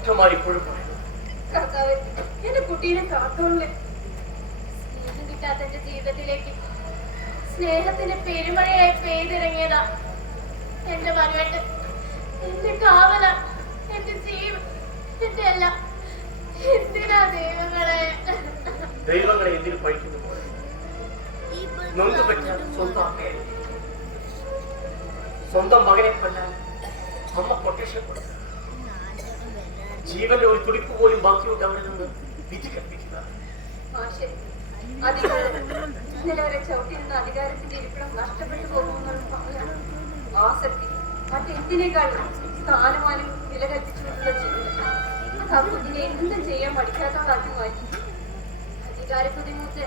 ഡോക്ടർമാർ ഇപ്പോഴും പറയുന്നു. എന്റെ കുട്ടീനെ കാത്തോളെ. സ്നേഹം കിട്ടാത്ത എന്റെ ജീവിതത്തിലേക്ക് സ്നേഹത്തിന്റെ പെരുമഴയായി പെയ്തിറങ്ങിയതാ എന്റെ മകട്ട്, എന്റെ കാവല, എന്റെ ജീവൻ, എന്റെ എല്ലാം. എന്തിനാ ദൈവങ്ങളെ എന്തിനു പഠിക്കുന്നു? നൊന്തു പറ്റാൻ സ്വന്തം അമ്മയെ, സ്വന്തം മകനെ കൊല്ലാൻ അമ്മ കൊട്ടേഷൻ കൊടുത്തു. ജീവന്റെ ഒരു തുടിപ്പ് പോലും ബാക്കിയുണ്ട് അവിടെ നിന്ന് വിധി കൽപ്പിക്കുക. ചവിട്ടിരുന്ന അധികാരത്തിന്റെ ഇരിപ്പിടം നഷ്ടപ്പെട്ടു പോകുമെന്നുള്ള ആസക്തി മറ്റെന്തിനേക്കാളും സ്ഥാനമാനം വില കൽപ്പിച്ചുകൊണ്ടുള്ള ജീവിതം കുഞ്ഞിനെ എന്തും ചെയ്യാൻ പഠിക്കാത്തവളാക്കി മാറ്റി. അധികാരക്കുതിമൂത്ത്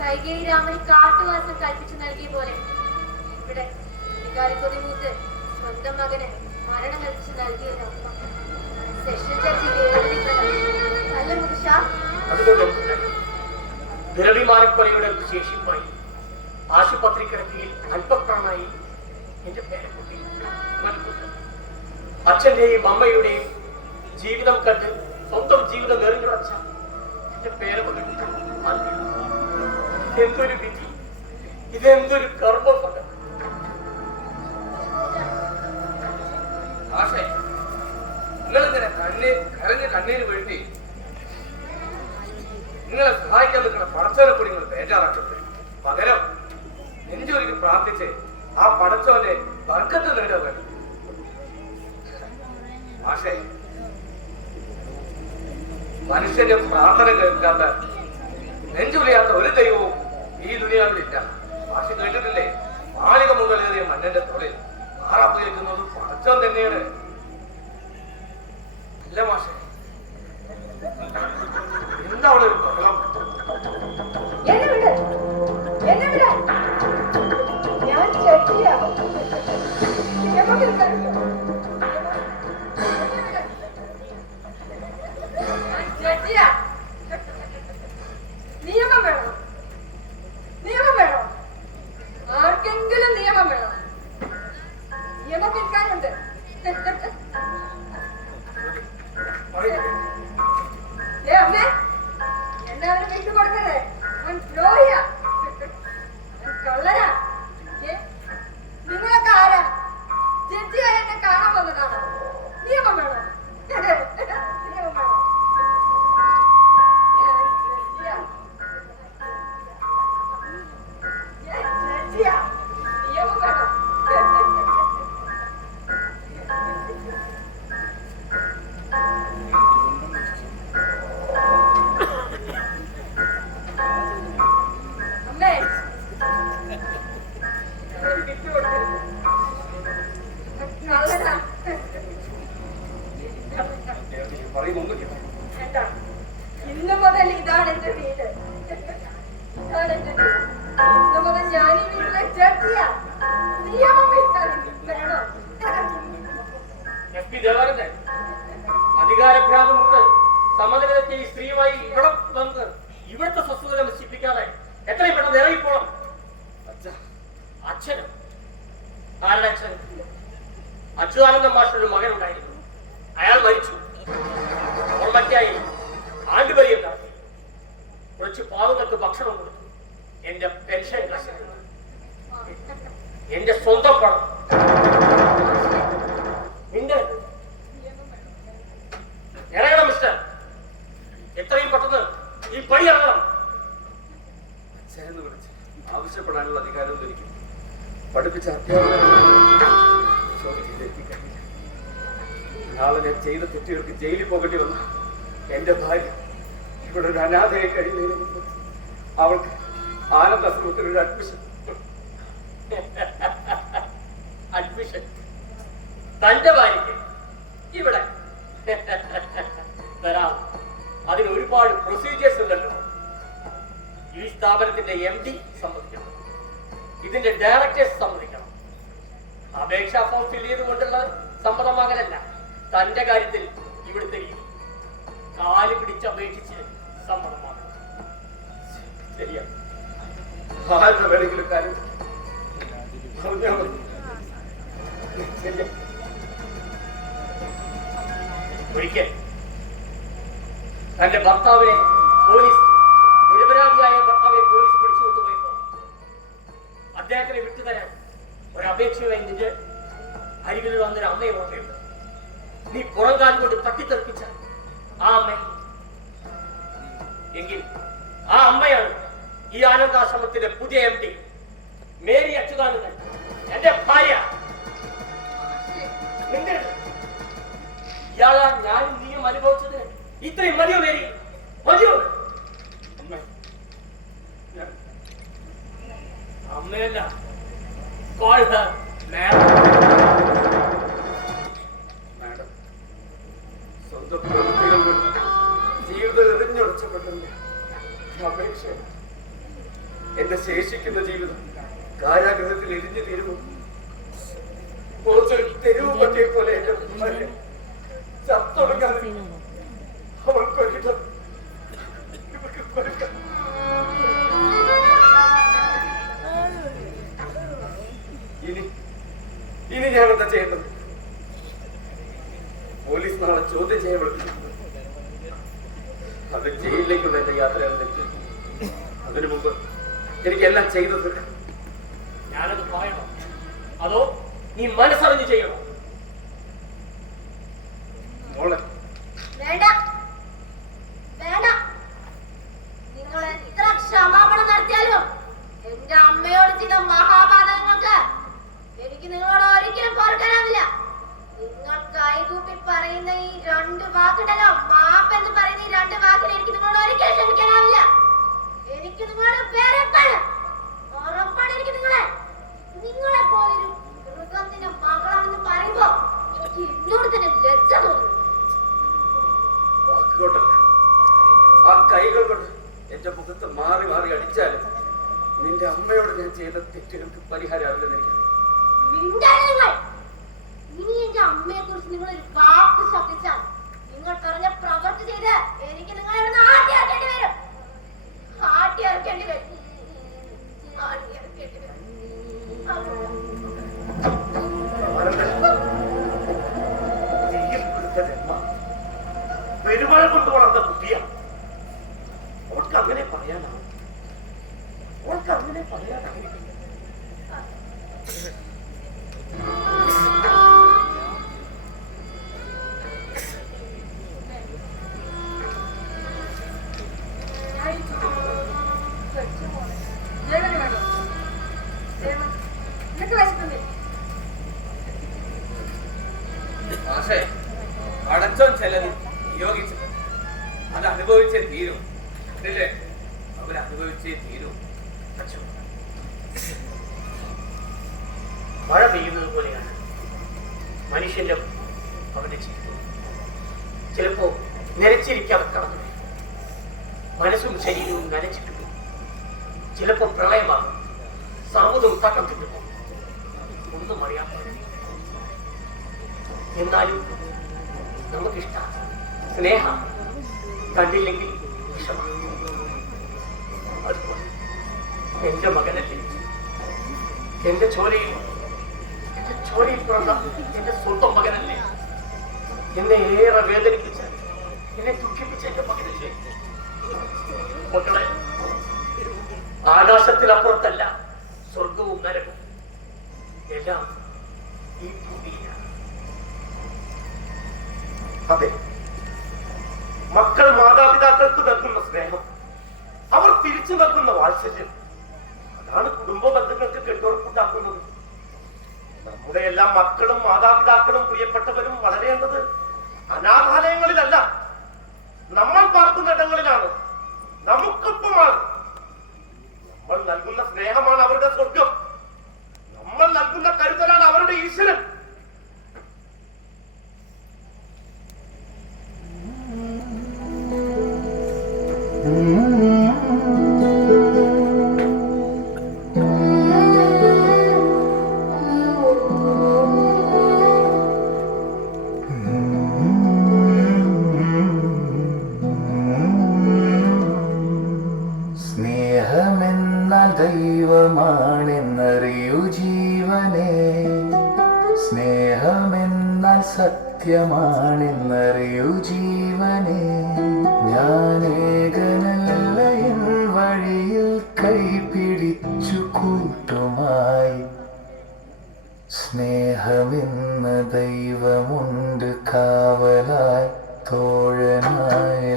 കൈകേയി രാമൻ കാട്ടുവാസം കൽപ്പിച്ചു നൽകിയ പോലെ ഇവിടെ അധികാരക്കുതിമൂത്ത് സ്വന്തം മകന് മരണം കൽപ്പിച്ചു നൽകിയത് അമ്മ. സെഷൻ ജഡ്ജി നല്ല പുരുഷ. ദ്രവിമാനക്കൊലയുടെ ശേഷിപ്പായി ആശുപത്രി കിടക്കയിൽ അല്പപ്രാണായി എന്റെ പേരക്കുട്ടി. അച്ഛന്റെയും അമ്മയുടെയും ജീവിതം കണ്ട് സ്വന്തം ജീവിതം എറിഞ്ഞുടച്ച എന്റെ പേരക്കുട്ടി. എന്തൊരു വിധി, ഇതെന്തൊരു കർമ്മഫലം. നിങ്ങളിങ്ങനെ കരഞ്ഞ് കണ്ണീര് വീഴ്ത്തി നിങ്ങളെ സഹായിക്കാൻ നിൽക്കുന്ന പടച്ചോനെ കൂടി നിങ്ങൾ ബേജാറാക്കട്ടെ. പകരം നെഞ്ചൊരുക്കി പ്രാർത്ഥിച്ച് ആ പടച്ചോന്റെ ബർക്കത്ത് നേടുക വേണം. പക്ഷേ മനുഷ്യന്റെ പ്രാർത്ഥന കേൾക്കാത്ത നെഞ്ചുലിയാത്ത ഒരു ദൈവവും ഈ ദുനിയാവിലില്ല. ഭാഷ കേട്ടിട്ടില്ലേ? മാളിക മുതലേറിയ മന്നന്റെ തൊഴിൽ മാറാപ്പുകേറ്റുന്നത് പടച്ചോൻ തന്നെയാണ്. അല്ല മാഷെ, എന്താ അവിടെ ഒരു ബഹളം? നിയമം വേണം, നിയമം വേണം, ആർക്കെങ്കിലും നിയമം വേണം. നിയമം കേൾക്കാനുണ്ട്. അമ്മേ, എല്ലാവരും വീട്ടിൽ കൊടുക്കണേ. കള്ളനാ. നിങ്ങളൊക്കെ ആരാ? ജഡ്ജിയായ എന്നെ കാണാൻ വന്നതാണോ? നിയമം വേണം, നിയമം വേണം. ഇന്നു മുതൽ ഇതാണ് എന്റെ വീട്, ഇതാണ് എന്റെ വീട്. ഇന്നു മുതൽ ഞാൻ ഈ വീട്ടിലെ ജഡ്ജിയാ. നിയമം വേണോ? അധികാരഭ്രാന്തമുണ്ട് സമനിലത്തെ ഈ സ്ത്രീയുമായി ഇവിടെ വന്ന് ഇവിടുത്തെ സ്വസ്ഥത നശിപ്പിക്കാതെ എത്രയും പെട്ടെന്ന് ഇറങ്ങിപ്പോണം. അച്ഛനും ആരുടെ അച്ഛൻ? അച്യുതാനന്ദ മാഷൊരു മകനുണ്ടായിരുന്നു. അയാൾ മരിച്ചു. ഓർമ്മയ്ക്കായി ആണ്ടുപരിയം നടത്തി. കുറച്ച് പാവങ്ങൾക്ക് ഭക്ഷണം കൊടുത്തു. എന്റെ പെൻഷൻ എന്റെ സ്വന്തം പണം. ഇറങ്ങണം മിസ്റ്റർ, എത്രയും പെട്ടെന്ന് ഈ പടി ഇറങ്ങണം. അച്ഛനെന്ന് വിളിച്ച് ആവശ്യപ്പെടാനുള്ള അധികാരം എനിക്ക് പഠിപ്പിച്ച അധ്യാപകരെ നാളെ ഞാൻ ചെയ്ത തെറ്റുകൾക്ക് ജയിലിൽ പോകേണ്ടി വന്ന എന്റെ ഭാര്യ ഇവിടെ ഒരു അനാഥയെ കഴിയുന്നതിന് മുമ്പ് അവൾക്ക് ആനന്ദാശ്രമത്തിലൊരു അഡ്മിഷൻ തന്റെ ഭാര്യയ്ക്ക് ഇവിടെ തരാം. അതിന് ഒരുപാട് പ്രൊസീജിയേഴ്സ് ഉണ്ടല്ലോ. ഈ സ്ഥാപനത്തിന്റെ MD സമ്മതിക്കണം, ഇതിന്റെ ഡയറക്ടേഴ്സ് സമ്മതിക്കണം. അപേക്ഷാ ഫോം ഫിൽ ചെയ്തുകൊണ്ടുള്ള സമ്മതമാകലല്ല തന്റെ കാര്യത്തിൽ ഇവിടുത്തെ രീതി. കാല് പിടിച്ചപേക്ഷിച്ച് സമ്മതമാകണം. ശരിയാ? ആരുടെ വേണമെങ്കിലും കാര്യം ഒരിക്കൽ തന്റെ ഭർത്താവിനെ പോലീസ് നിരപരാധിയായ ഭർത്താവിനെ പോലീസ് പിടിച്ചു കൊണ്ടുപോയപ്പോ അദ്ദേഹത്തിനെ വിട്ടുതരാൻ ഒരപേക്ഷയുമായി നിന്റെ അരികിൽ വന്നൊരു അമ്മയെ ഓർമ്മയുണ്ട്. നീ പുറംകാലം കൊണ്ട് തട്ടിത്തെറിപ്പിച്ച ആ അമ്മ എങ്കിൽ ആ അമ്മയാണ് ഈ ആനന്ദാശ്രമത്തിന്റെ പുതിയ MD മേരി അച്യുതാനന്ദൻ, എന്റെ ഭാര്യ. ഇയാളാ ഞാനും നീയും അനുഭവിച്ചത്. ഇത്രയും മതിയോ മേരി? മതിയോ? അമ്മയല്ല, call her madam. മാഡം, സ്വന്തം പ്രവൃത്തികൾ കൊണ്ട് ജീവിതം എറിഞ്ഞുടച്ചപ്പെട്ടെന്ന് അപേക്ഷ. എന്റെ ശേഷിക്കുന്ന ജീവിതം കാരാഗൃഹത്തിൽ എരിഞ്ഞു തീരുന്നു. കുറച്ചൊരു തെരുവ് പട്ടിയെ പോലെ എന്റെ ഭാര്യ ചത്തൊടുങ്ങാൻ അവൾക്കൊരിടം ഇവർക്ക് കൊടുക്കാം. ഇനി ഞാൻ എന്താ ചെയ്യേണ്ടത്? പോലീസ് നാളെ ചോദ്യം ചെയ്യാൻ വിളിക്കുന്നു. അത് ജയിലിലേക്കുള്ള എന്റെ യാത്രയാണെന്ന് അതിനു മുമ്പ് എനിക്കെല്ലാം ചെയ്തു തീർക്കണം. ഞാനത് പറയണോ അതോ നീ മനസ്സറിഞ്ഞ് ചെയ്യണോ? മോളെ, വേണ്ട വേണ്ട. നിങ്ങൾ എത്ര ക്ഷമാപണം നടത്തിയാലും എന്റെ അമ്മയോട് ചെയ്ത മഹാപാതകങ്ങൾക്ക് എനിക്ക് നിങ്ങളോട് ഒരിക്കലും പൊറുക്കാനാവില്ല. നിങ്ങൾ കൈകൂപ്പി പറയുന്ന ഈ 2 വാക്കുണ്ടല്ലോ, മാപ്പ് എന്ന് പറയുന്ന ഈ 2 വാക്കിന് എനിക്ക് നിങ്ങളോട് ഒരിക്കലും ക്ഷമിക്കാനാവില്ല. എനിക്ക് നിങ്ങളോട് ഉറപ്പാണ്. എനിക്ക് നിങ്ങളെ പോലൊരു മൃഗത്തിന്റെ മകളാണെന്ന് പറയുമ്പോ എനിക്ക് എന്നോട് തന്നെ ലജ്ജ തോന്നുന്നു. വാക്കുകൊണ്ടല്ല, ആ കൈകൾ കൊണ്ട് എന്റെ മുഖത്ത് മാറി മാറി അടിച്ചാലും നിന്റെ അമ്മയോട് ഞാൻ ചെയ്ത തെറ്റുകൾക്ക് പരിഹാരമാവില്ലെന്ന് എനിക്ക്. ഇനി എന്റെ അമ്മയെ കുറിച്ച് നിങ്ങൾ ഒരു വാക്ക് ശബ്ദിച്ചാൽ നിങ്ങൾ പറഞ്ഞ പ്രവൃത്തി ചെയ്ത് എനിക്ക് നിങ്ങളെ ആട്ടി ഇറക്കേണ്ടി വരും. ആട്ടി ഇറക്കേണ്ടി വരും. പെരുമഴ കൊണ്ട് വളർന്ന കുട്ടിയാണ്. അവൾക്ക് അങ്ങനെ പറയാനാവും. അവൾക്ക് അങ്ങനെ പറയാനായിരിക്കും. അടച്ചോൻ ചിലത് നിയോഗിച്ചു, അത് അനുഭവിച്ചേ തീരും. അതില്ലേ, അവരനുഭവിച്ചേ തീരും. മഴ പെയ്യുന്നത് പോലെയാണ് മനുഷ്യന്റെ അവന്റെ ജീവിതം. ചിലപ്പോ നരച്ചിരിക്കാതെ കടന്നു വരും. മനസ്സും ശരീരവും നനച്ചിട്ട് പോകും. ചിലപ്പോ പ്രളയമാകും, സർവ്വതും തകർത്തിട്ട് പോകും. ഒന്നും അറിയാത്ത എന്നാലും നമുക്കിഷ്ടം സ്നേഹം കണ്ടില്ലെങ്കിൽ വിഷമാണ്. അതുപോലെ എന്റെ മകനല്ലേ, എന്റെ ചോരയിൽ പിറന്ന എന്റെ സ്വന്തം മകനല്ലേ, എന്നെ ഏറെ വേദനിപ്പിച്ച, എന്നെ ദുഃഖിപ്പിച്ച എന്റെ മകനല്ലേ. മക്കളെ, ആകാശത്തിലപ്പുറത്തല്ല സ്വർഗവും നരകവും, എല്ലാം ഈ ഭൂമിയിലാണ്. അതെ, മക്കൾ മാതാപിതാക്കൾക്ക് നൽകുന്ന സ്നേഹം, അവർ തിരിച്ചു നൽകുന്ന വാത്സല്യം, അതാണ് കുടുംബ ബന്ധങ്ങൾക്ക് കെട്ടുറപ്പുണ്ടാക്കുന്നത്. നമ്മുടെ എല്ലാ മക്കളും മാതാപിതാക്കളും പ്രിയപ്പെട്ടവരും വളരേണ്ടത് അനാഥാലയങ്ങളിലല്ല, നമ്മൾ പാർക്കുന്ന ഇടങ്ങളിലാണ്, നമുക്കൊപ്പമാണ്. നമ്മൾ നൽകുന്ന സ്നേഹമാണ് അവരുടെ സ്വർഗം, നമ്മൾ നൽകുന്ന കരുതലാണ് അവരുടെ ഈശ്വരൻ. സ്നേഹമെന്നാൽ ദൈവമാണെന്നറിയൂ ജീവനെ, സ്നേഹമെന്നാൽ സത്യം സത്യമാണെന്നറിയൂ ജീവനെ, ഞാനേകനല്ല എൻ വഴിയിൽ കൈപിടിച്ചു കൂട്ടുമായി. സ്നേഹമെന്ന ദൈവമുണ്ട് കാവലായി തോഴനായി.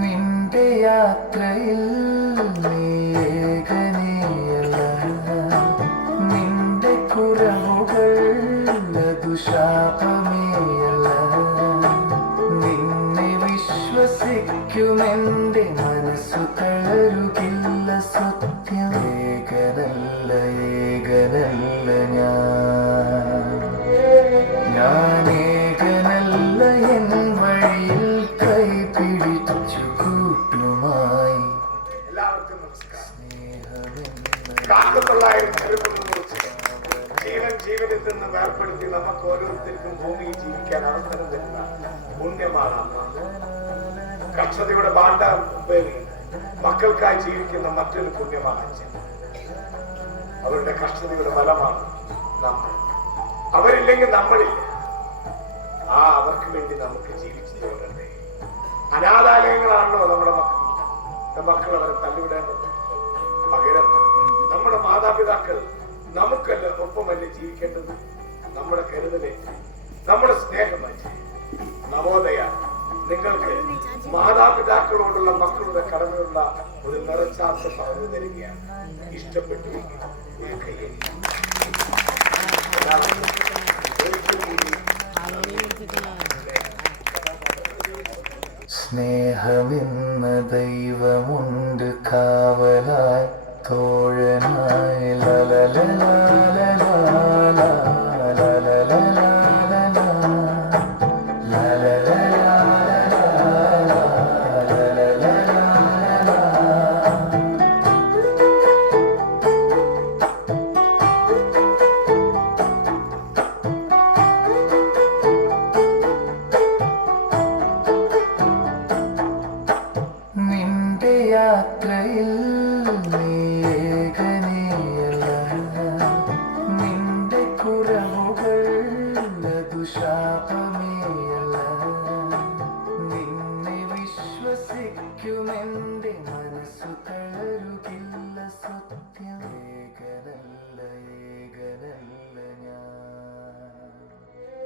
നിന്റെ യാത്രയിൽ നീ ഏകനീയല്ല, നിന്റെ കുറവുകൾ ദുശാപമേയല്ല. നിന്നെ വിശ്വസിക്കുമെന്റെ മനസ്സു തളരുകില്ല സത്യം. ഏകനല്ല ഏകനല്ല ഞാനേകനല്ല എൻ വഴിയിൽ കൈപിടിച്ചു കൂട്ടുമായി. എല്ലാവർക്കും നമസ്കാരം. സ്നേഹമെന്ന കാക്കത്തൊള്ളായിരം മരുഭൂമി മുറിച്ച് ജീവൻ ജീവനിൽ നിന്ന് വേർപ്പെടുത്തി നമുക്ക് ഓരോരുത്തർക്കും ഭൂമിയിൽ ജീവിക്കാൻ അവസരം തരുന്ന പുണ്യമാണ് അമ്മ. കക്ഷതയുടെ ബാണ്ടാപേറി മക്കൾക്കായി ജീവിക്കുന്ന മറ്റൊരു പുണ്യമാണ് അച്ഛൻ. അവരുടെ കഷ്ടതയുടെ ഫലമാണ് നമ്മൾ. അവരില്ലെങ്കിൽ നമ്മളില്ല. അവർക്ക് വേണ്ടി നമുക്ക് ജീവിച്ചു തോന്നണ്ടേ. അനാഥാലയങ്ങളാണല്ലോ നമ്മുടെ മക്കൾ അവരെ തള്ളിവിടേണ്ടത്. പകരം നമ്മുടെ മാതാപിതാക്കൾ നമുക്കല്ല ഒപ്പമല്ല ജീവിക്കേണ്ടത്. നമ്മുടെ കരുതലെ, നമ്മുടെ സ്നേഹമല്ല. നവോദയ നിങ്ങൾക്ക് മാതാപിതാക്കളോടുള്ള മക്കളുടെ കടമയുള്ള ഒരു നിറച്ചാർത്ത പറഞ്ഞു തരികയാണ്. ഇഷ്ടപ്പെട്ടുവെങ്കിൽ ഞാൻ കൈയ്യടിക്കും. സ്നേഹമെന്ന ദൈവമുണ്ട് കാവലായി തോഴനായി.